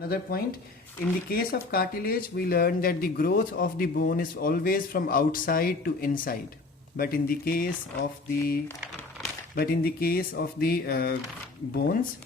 Another point, in the case of cartilage, we learned that the growth of the bone is always from outside to inside. But in the case of the bones,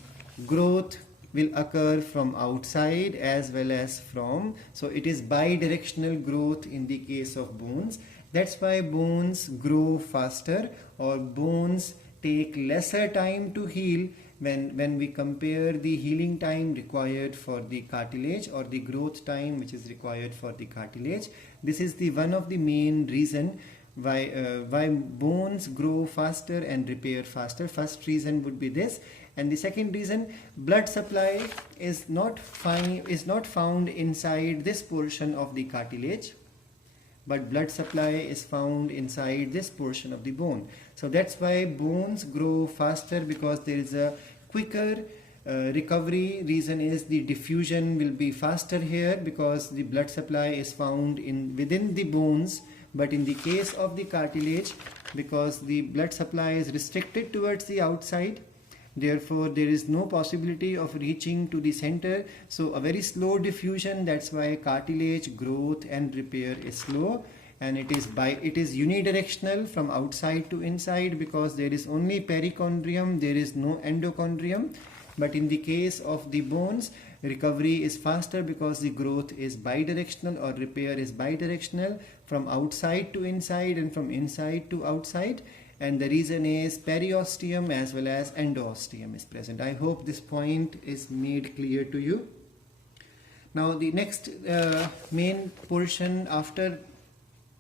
growth will occur from outside as well as from, so it is bidirectional growth in the case of bones. That's why bones grow faster, or bones take lesser time to heal when we compare the healing time required for the cartilage or the growth time which is required for the cartilage. This is the one of the main reason why bones grow faster and repair faster. First reason would be this, and the second reason, blood supply is not found inside this portion of the cartilage, but blood supply is found inside this portion of the bone. So that's why bones grow faster, because there is a quicker recovery. Reason is the diffusion will be faster here because the blood supply is found within the bones. But in the case of the cartilage, because the blood supply is restricted towards the outside, therefore there is no possibility of reaching to the center, so a very slow diffusion. That's why cartilage growth and repair is slow, and it is unidirectional from outside to inside, because there is only perichondrium, there is no endochondrium. But in the case of the bones, recovery is faster because the growth is bidirectional, or repair is bidirectional, from outside to inside and from inside to outside. And the reason is periosteum as well as endosteum is present. I hope this point is made clear to you. Now the next main portion after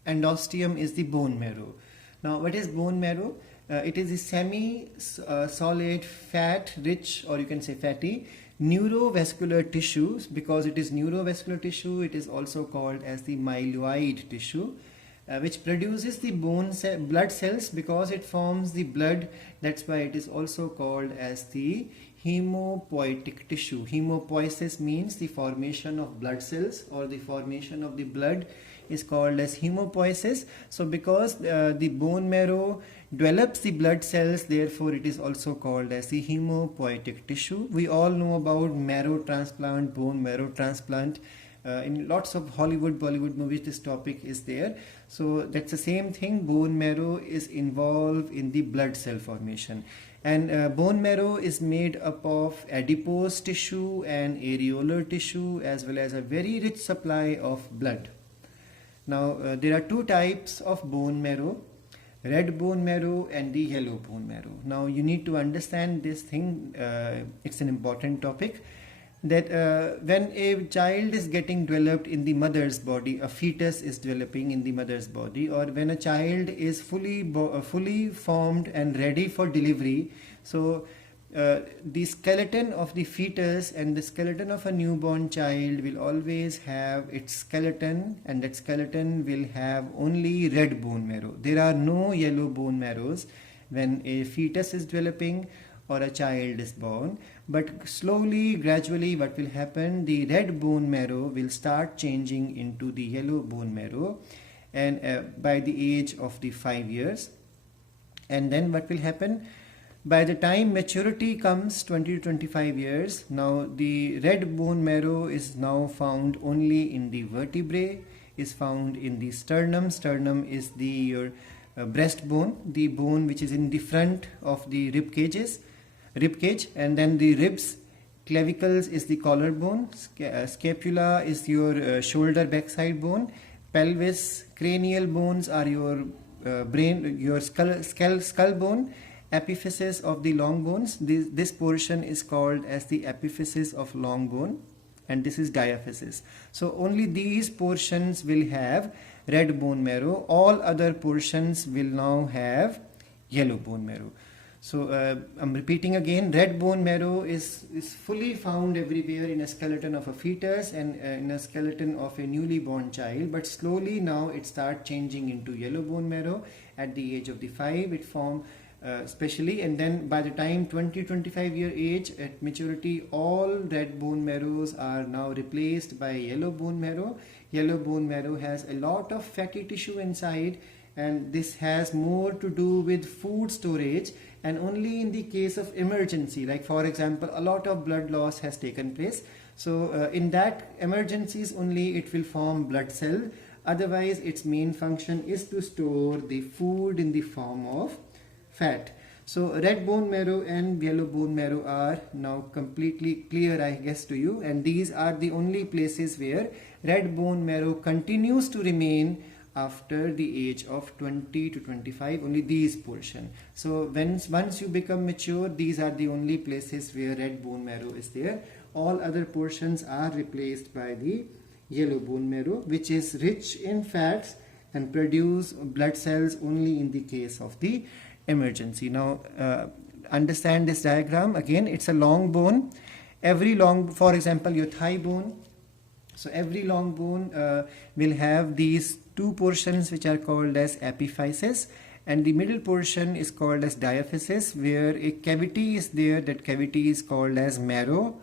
endosteum is the bone marrow. Now what is bone marrow? It is a semi-solid, fat-rich, or you can say fatty, neurovascular tissue. Because it is neurovascular tissue, it is also called as the myeloid tissue, which produces the blood cells because it forms the blood. That's why it is also called as the hemopoietic tissue. Hemopoiesis means the formation of blood cells, or the formation of the blood is called as hemopoiesis. So because the bone marrow develops the blood cells, therefore it is also called as the hemopoietic tissue. We all know about marrow transplant, bone marrow transplant. In lots of Hollywood, Bollywood movies, this topic is there. So that's the same thing. Bone marrow is involved in the blood cell formation. And bone marrow is made up of adipose tissue and areolar tissue, as well as a very rich supply of blood. Now there are two types of bone marrow, red bone marrow and the yellow bone marrow. Now you need to understand this thing, it's an important topic, that when a child is getting developed in the mother's body, a fetus is developing in the mother's body, or when a child is fully formed and ready for delivery, so the skeleton of the fetus and the skeleton of a newborn child will always have its skeleton, and that skeleton will have only red bone marrow. There are no yellow bone marrows when a fetus is developing or a child is born. But slowly, gradually, what will happen, the red bone marrow will start changing into the yellow bone marrow, and by the age of the 5 years. And then what will happen, by the time maturity comes, 20 to 25 years, now the red bone marrow is now found only in the vertebrae, is found in the sternum. Sternum is your breastbone, the bone which is in the front of the rib cage, and then the ribs. Clavicles is the collarbone, scapula is your shoulder backside bone, pelvis, cranial bones are your brain, your skull bone, epiphysis of the long bones. This portion is called as the epiphysis of long bone, and this is diaphysis. So only these portions will have red bone marrow. All other portions will now have yellow bone marrow. So I'm repeating again, red bone marrow is fully found everywhere in a skeleton of a fetus and in a skeleton of a newly born child, but slowly now it starts changing into yellow bone marrow at the age of the 5. It forms especially, and then by the time 20-25 year age, at maturity, all red bone marrows are now replaced by yellow bone marrow. Yellow bone marrow has a lot of fatty tissue inside, and this has more to do with food storage, and only in the case of emergency, like for example a lot of blood loss has taken place, So in that emergencies only it will form blood cell. Otherwise its main function is to store the food in the form of fat. So red bone marrow and yellow bone marrow are now completely clear, I guess, to you, and these are the only places where red bone marrow continues to remain after the age of 20 to 25, only these portion. So once you become mature, these are the only places where red bone marrow is there. All other portions are replaced by the yellow bone marrow, which is rich in fats and produce blood cells only in the case of the emergency. Now understand this diagram again. It's a long bone. Every long, for example, your thigh bone. So every long bone will have these two portions which are called as epiphysis, and the middle portion is called as diaphysis, where a cavity is there. That cavity is called as marrow,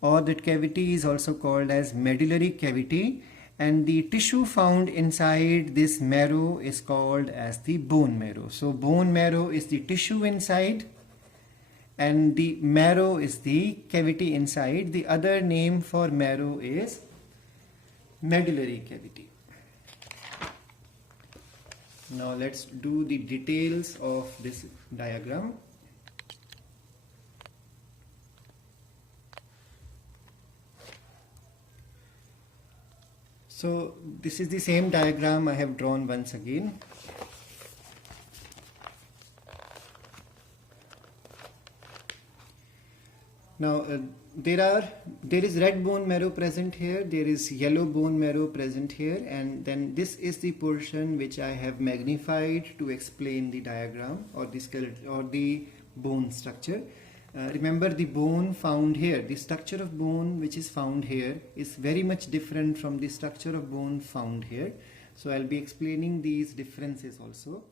or that cavity is also called as medullary cavity, and the tissue found inside this marrow is called as the bone marrow. So bone marrow is the tissue inside and the marrow is the cavity inside. The other name for marrow is medullary cavity. Now let's do the details of this diagram. So this is the same diagram I have drawn once again. Now there is red bone marrow present here, there is yellow bone marrow present here, and then this is the portion which I have magnified to explain the diagram or the skeleton or the bone structure. Remember, the bone found here, the structure of bone which is found here is very much different from the structure of bone found here. So I'll be explaining these differences also.